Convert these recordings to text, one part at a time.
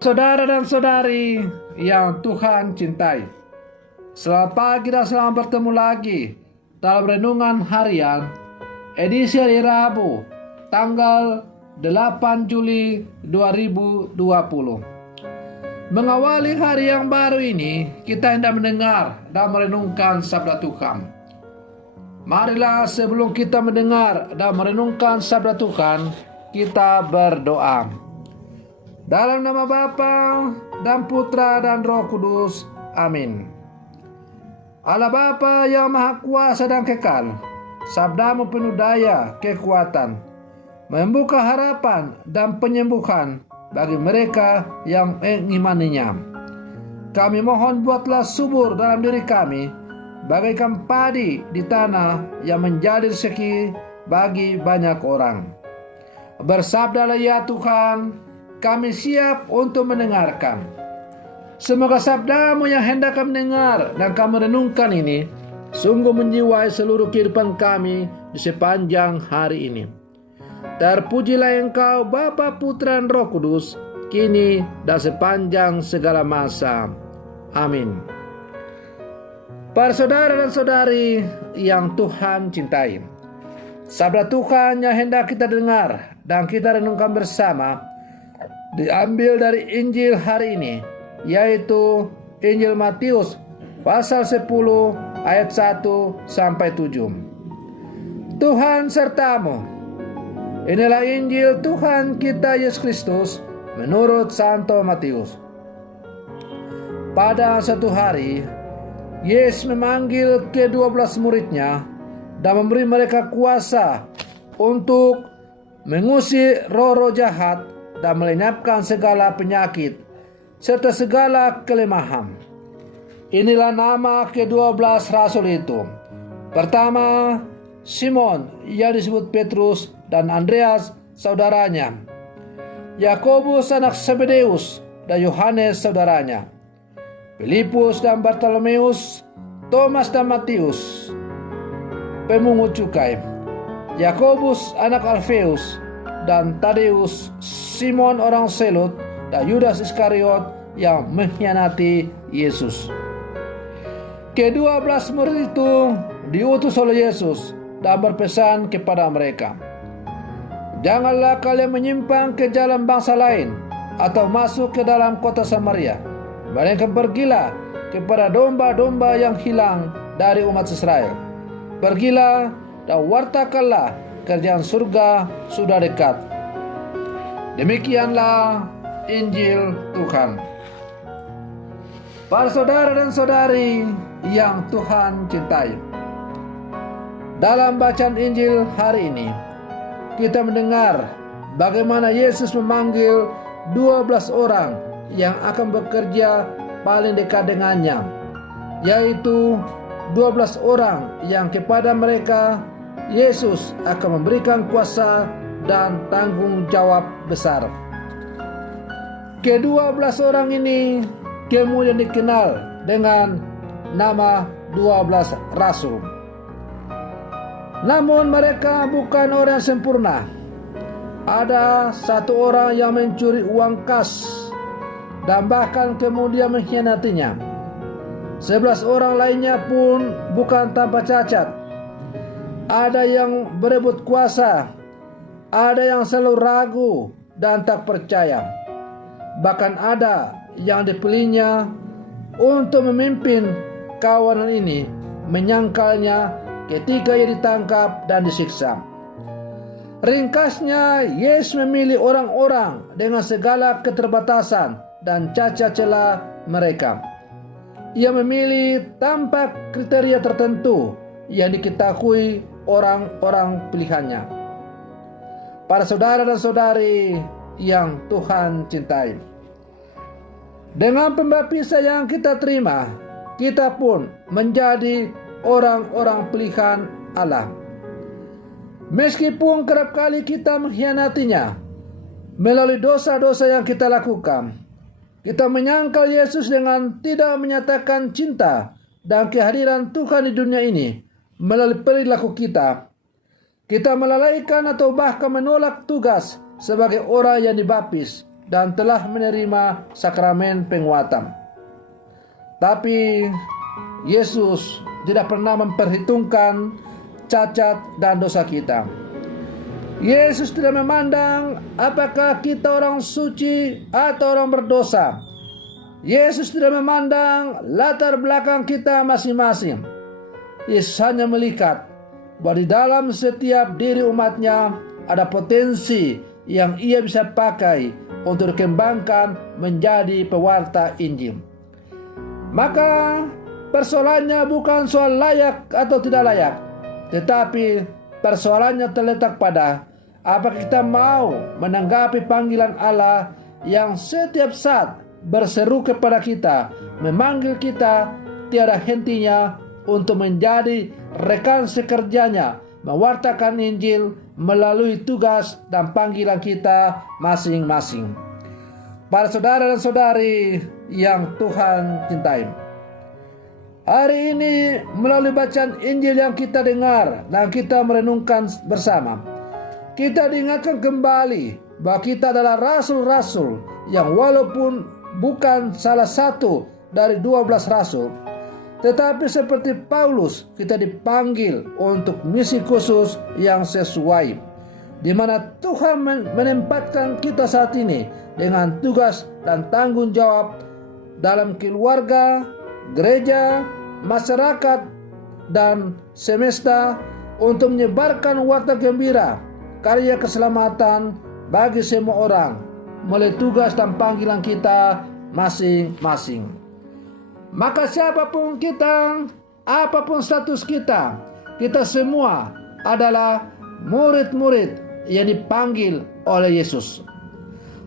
Saudara dan saudari yang Tuhan cintai, selamat pagi dan selamat bertemu lagi dalam renungan harian edisi hari Rabu tanggal 8 Juli 2020. Mengawali hari yang baru ini, kita hendak mendengar dan merenungkan sabda Tuhan. Marilah sebelum kita mendengar dan merenungkan sabda Tuhan, kita berdoa. Dalam nama Bapa dan Putra dan Roh Kudus. Amin. Allah Bapa yang Maha Kuasa dan Kekal, sabdamu penuh daya, kekuatan, membuka harapan dan penyembuhan bagi mereka yang mengimaninya. Kami mohon buatlah subur dalam diri kami, bagaikan padi di tanah yang menjadi rezeki bagi banyak orang. Bersabdalah ya Tuhan, kami siap untuk mendengarkan. Semoga sabdamu yang hendak kami dengar dan kami renungkan ini sungguh menjiwai seluruh kehidupan kami di sepanjang hari ini. Terpujilah Engkau Bapa, Putra dan Roh Kudus, kini dan sepanjang segala masa. Amin. Para saudara dan saudari yang Tuhan cintai, sabda Tuhan yang hendak kita dengar dan kita renungkan bersama diambil dari Injil hari ini, yaitu Injil Matius pasal 10 ayat 1 sampai 7. Tuhan sertamu. Inilah Injil Tuhan kita Yesus Kristus menurut Santo Matius. Pada suatu hari, Yesus memanggil ke-12 muridnya dan memberi mereka kuasa untuk mengusir roh-roh jahat dan melenyapkan segala penyakit serta segala kelemahan. Inilah nama ke-12 rasul itu. Pertama, Simon yang disebut Petrus dan Andreas saudaranya, Yakobus anak Zebedeus dan Yohanes saudaranya, Filipus dan Bartolomeus, Thomas dan Matius pemungut cukai, Yakobus anak Alfeus dan Tadeus, Simon orang Zealot, dan Yudas Iskariot yang mengkhianati Yesus. Ke-12 murid itu diutus oleh Yesus dan berpesan kepada mereka, janganlah kalian menyimpang ke jalan bangsa lain atau masuk ke dalam kota Samaria, melainkan pergilah kepada domba-domba yang hilang dari umat Israel. Pergilah dan wartakanlah kerjaan surga sudah dekat. Demikianlah Injil Tuhan. Para saudara dan saudari yang Tuhan cintai, dalam bacaan Injil hari ini kita mendengar bagaimana Yesus memanggil 12 orang yang akan bekerja paling dekat dengannya, yaitu 12 orang yang kepada mereka Yesus akan memberikan kuasa dan tanggung jawab besar. Ke-12 orang ini kemudian dikenal dengan nama 12 rasul. Namun mereka bukan orang sempurna. Ada satu orang yang mencuri uang kas dan bahkan kemudian mengkhianatinya. 11 orang lainnya pun bukan tanpa cacat. Ada yang berebut kuasa, ada yang selalu ragu dan tak percaya. Bahkan ada yang dipilihnya untuk memimpin kawanan ini menyangkalnya ketika ia ditangkap dan disiksa. Ringkasnya, Yesus memilih orang-orang dengan segala keterbatasan dan cacat celah mereka. Ia memilih tanpa kriteria tertentu yang diketahui orang-orang pilihannya. Para saudara dan saudari yang Tuhan cintai, dengan pembaptisan yang kita terima, kita pun menjadi orang-orang pilihan Allah. Meskipun kerap kali kita mengkhianatinya melalui dosa-dosa yang kita lakukan, kita menyangkal Yesus dengan tidak menyatakan cinta dan kehadiran Tuhan di dunia ini melalui perilaku kita. Kita melalaikan atau bahkan menolak tugas sebagai orang yang dibaptis dan telah menerima sakramen penguatan. Tapi Yesus tidak pernah memperhitungkan cacat dan dosa kita. Yesus tidak memandang apakah kita orang suci atau orang berdosa. Yesus tidak memandang latar belakang kita masing-masing. Yesus hanya melihat bahwa di dalam setiap diri umatnya ada potensi yang ia bisa pakai untuk dikembangkan menjadi pewarta Injil. Maka persoalannya bukan soal layak atau tidak layak, tetapi persoalannya terletak pada apakah kita mau menanggapi panggilan Allah yang setiap saat berseru kepada kita, memanggil kita tiada hentinya untuk menjadi rekan sekerjanya, mewartakan Injil melalui tugas dan panggilan kita masing-masing. Para saudara dan saudari yang Tuhan cintai, hari ini melalui bacaan Injil yang kita dengar dan kita merenungkan bersama, kita diingatkan kembali bahwa kita adalah rasul-rasul yang walaupun bukan salah satu dari 12 rasul, tetapi seperti Paulus kita dipanggil untuk misi khusus yang sesuai, di mana Tuhan menempatkan kita saat ini dengan tugas dan tanggung jawab dalam keluarga, gereja, masyarakat, dan semesta untuk menyebarkan warta gembira, karya keselamatan bagi semua orang melalui tugas dan panggilan kita masing-masing. Maka siapapun kita, apapun status kita, kita semua adalah murid-murid yang dipanggil oleh Yesus.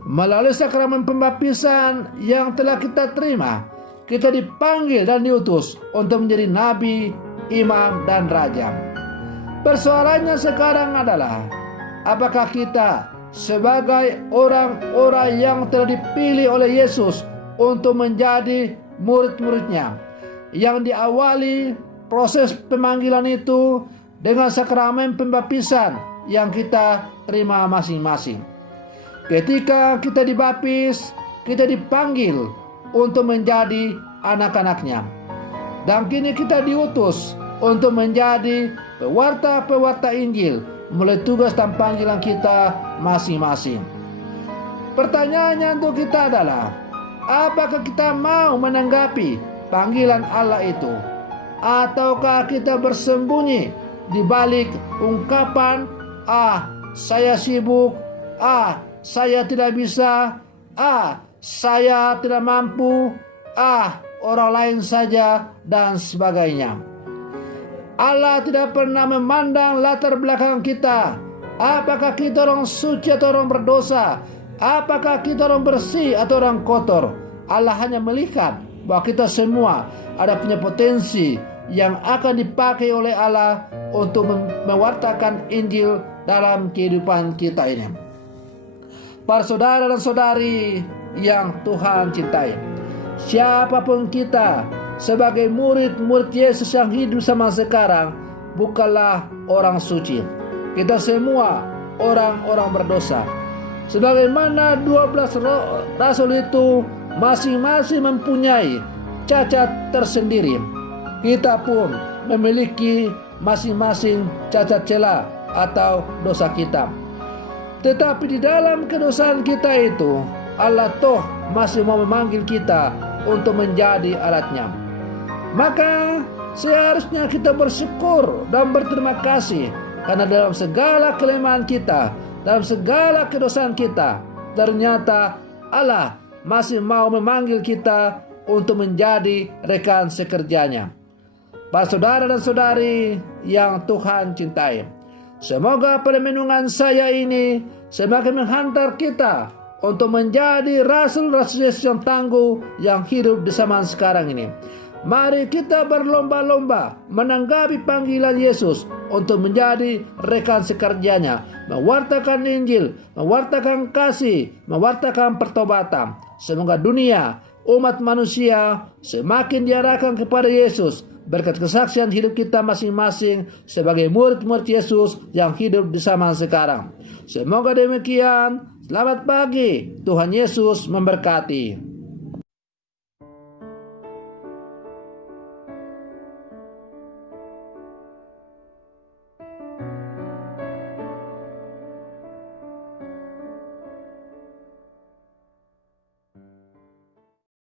Melalui sakramen pembaptisan yang telah kita terima, kita dipanggil dan diutus untuk menjadi nabi, imam, dan raja. Persoalannya sekarang adalah, apakah kita sebagai orang-orang yang telah dipilih oleh Yesus untuk menjadi murid-muridnya, yang diawali proses pemanggilan itu dengan sakramen pembaptisan yang kita terima masing-masing. Ketika kita dibaptis, kita dipanggil untuk menjadi anak-anaknya, dan kini kita diutus untuk menjadi pewarta-pewarta Injil melalui tugas dan panggilan kita masing-masing. Pertanyaannya untuk kita adalah, apakah kita mau menanggapi panggilan Allah itu, ataukah kita bersembunyi di balik ungkapan, saya sibuk, saya tidak bisa, saya tidak mampu, orang lain saja, dan sebagainya. Allah tidak pernah memandang latar belakang kita, apakah kita orang suci atau orang berdosa, apakah kita orang bersih atau orang kotor. Allah hanya melihat bahwa kita semua ada punya potensi yang akan dipakai oleh Allah untuk mewartakan Injil dalam kehidupan kita ini. Para saudara dan saudari yang Tuhan cintai, siapapun kita sebagai murid-murid Yesus yang hidup sama sekarang, bukanlah orang suci. Kita semua orang-orang berdosa. Sebagaimana 12 rasul itu masing-masing mempunyai cacat tersendiri, kita pun memiliki masing-masing cacat celah atau dosa kita. Tetapi di dalam kedosaan kita itu, Allah toh masih mau memanggil kita untuk menjadi alatnya. Maka seharusnya kita bersyukur dan berterima kasih, karena dalam segala kelemahan kita, dalam segala kedosaan kita, ternyata Allah masih mau memanggil kita untuk menjadi rekan sekerjanya. Para saudara dan saudari yang Tuhan cintai, semoga permenungan saya ini semakin menghantar kita untuk menjadi rasul-rasul Yesus yang tangguh yang hidup di zaman sekarang ini. Mari kita berlomba-lomba menanggapi panggilan Yesus untuk menjadi rekan sekerjanya, mewartakan Injil, mewartakan kasih, mewartakan pertobatan. Semoga dunia, umat manusia semakin diarahkan kepada Yesus berkat kesaksian hidup kita masing-masing sebagai murid-murid Yesus yang hidup di zaman sekarang. Semoga demikian. Selamat pagi, Tuhan Yesus memberkati.